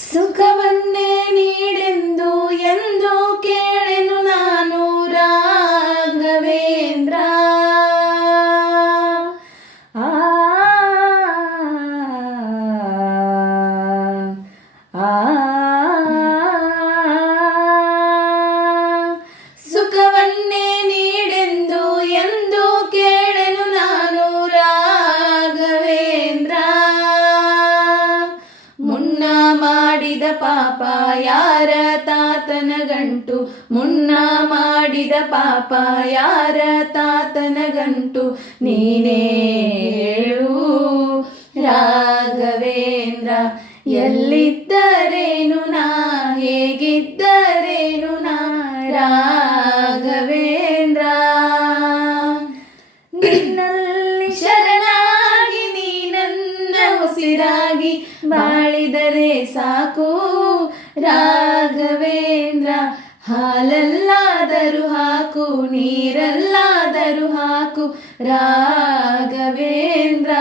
ಸುಖವನ್ನೇ ನೀಡೆಂದು ಎಂದು ಕೇಳೆನು ನಾನು ರಾಘವೇಂದ್ರ. ಆ ಆ ಸುಖವನ್ನೇ ನೀಡೆಂದು ಎಂದು ಕೇಳೆನು ನಾನು ರಾಘವೇಂದ್ರ. ಮುನ್ನ ಮಾಡಿದ ಪಾಪ ಯಾರ ತಾತನ ಗಂಟು, ಮುನ್ನ ಮಾಡಿದ ಪಾಪ ಯಾರ ತಾತನ ಗಂಟು, ನೀನೇ ಹೇಳು ರಾಘವೇಂದ್ರ. ಎಲ್ಲಿದ್ದರೇನು ನಾ, ಹೇಗಿದ್ದರೇನು ನಾ ರಾಘವೇಂದ್ರ. ನಿನ್ನಲ್ಲಿ ಶರಣಾಗಿ ನೀ ನನ್ನ ಉಸಿರಾಗಿ ಬಾಳಿದರೆ ಸಾಕು ರಾಘವೇಂದ್ರ. ಹಾಲಲ್ಲಾದರೂ ಹಾಕು, ನೀರಲ್ಲಾದರೂ ಹಾಕು ರಾಘವೇಂದ್ರ.